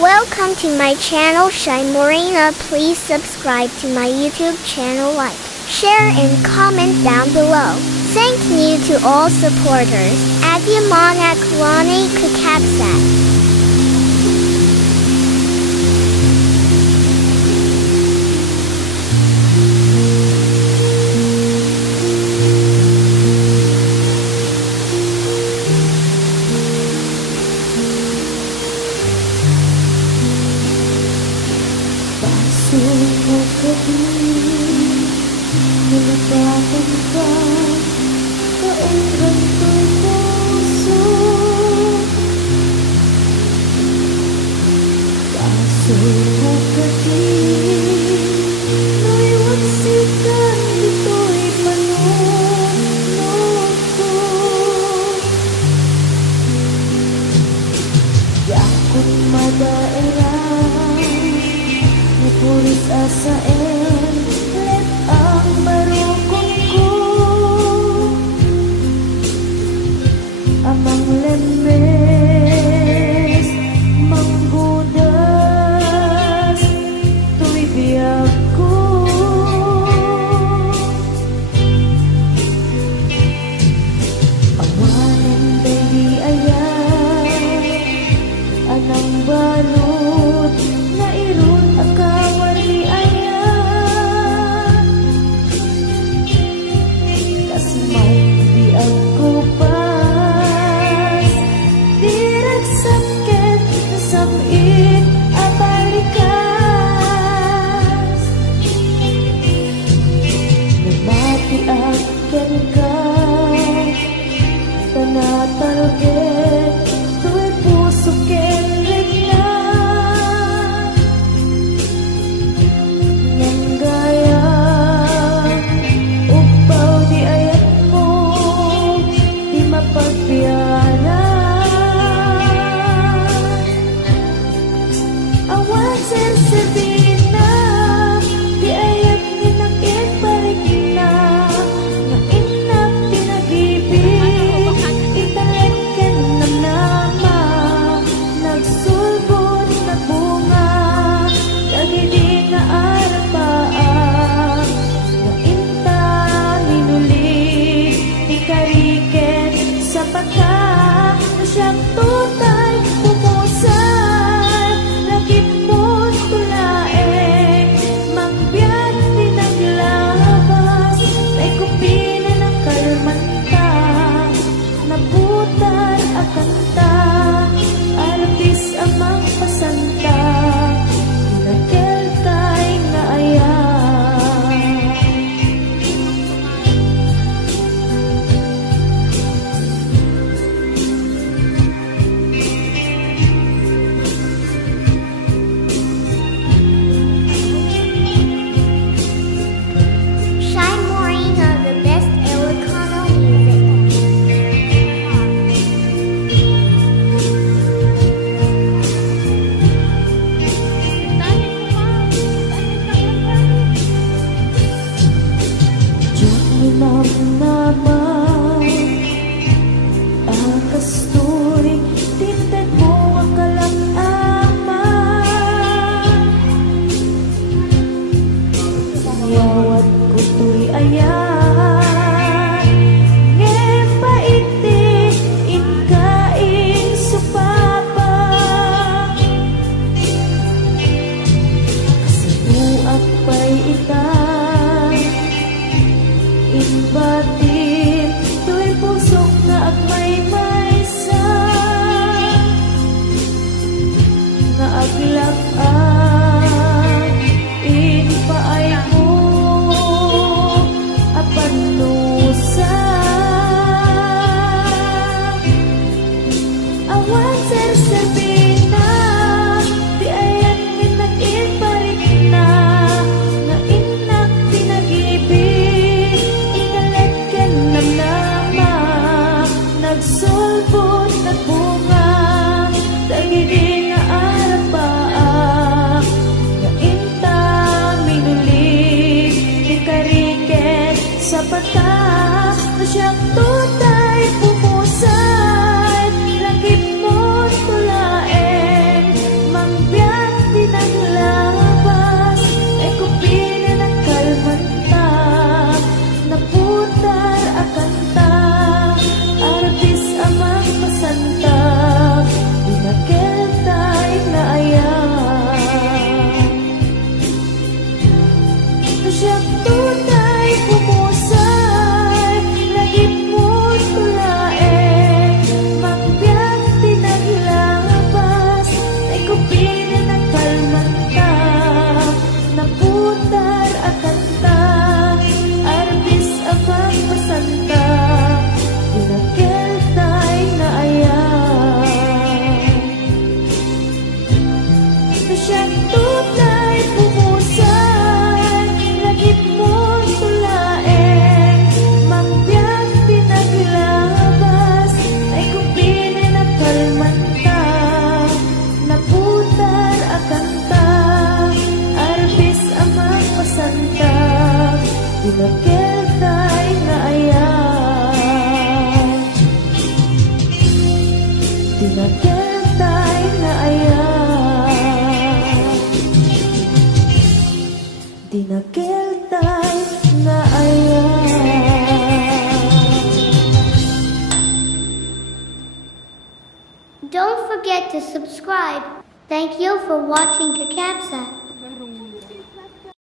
Welcome to my channel Shy Morena. Please subscribe to my YouTube channel, like, share and comment down below. Thank you to all supporters. Adiamana Kulane Kakabsat. Suka kediri melupakan kau, keungkan terpusu. Suka kediri lewat sikan ditui penunukku. Yakut madaerah pulis asa let ang barukungku amang lemes manggudas tuy biakku awanan baby ayah anang balut na irun akawar ni ayah kasmay di ako pas diragsakit sabit abalikas nabati akin ka tanatarget tuwi puso kenrik na gaya upaw di ayat mo di mapagbiyanan awan serserbi na di ayat ni nag-iparik na na inak tinagibig italagkan ng nama nagsulbot nagbunga dagidi na arapaan na inta ninulit ikariken sa pagka na siyang tutay pumusan nagipon tulaeng mangbiyag tinaglabas na ikupina ng kalmanta nabutan at kanta artis amang pasanta nagkeltay nga ayah Shy Morena, the best Ilocano music. Diyan minamnaman akasturi tinted mo ang kalamaman yawat ko tuy ayan ngepaiti inkaing supapa kasibuak pa'y itang inbatin tuy pusok nga agmay-maysa nga aglak-an inpaay mo apanusa awan serserbi na di ayan min nag-iparik na na inak tinagibig italagkan ng nama nagsulbot nagbunga dagidi nga arapaan siya tunay pumusay, lagip mo tulaeng, magbiyak pinaglabas, ay kumpinin at kalmanta, naputar akanta, arbis amang pasanta, dinakil tay nga ayan, dinakil tay nga ayan, dinakil tay nga ayan. Don't forget to subscribe. Thank you for watching Kakapsa.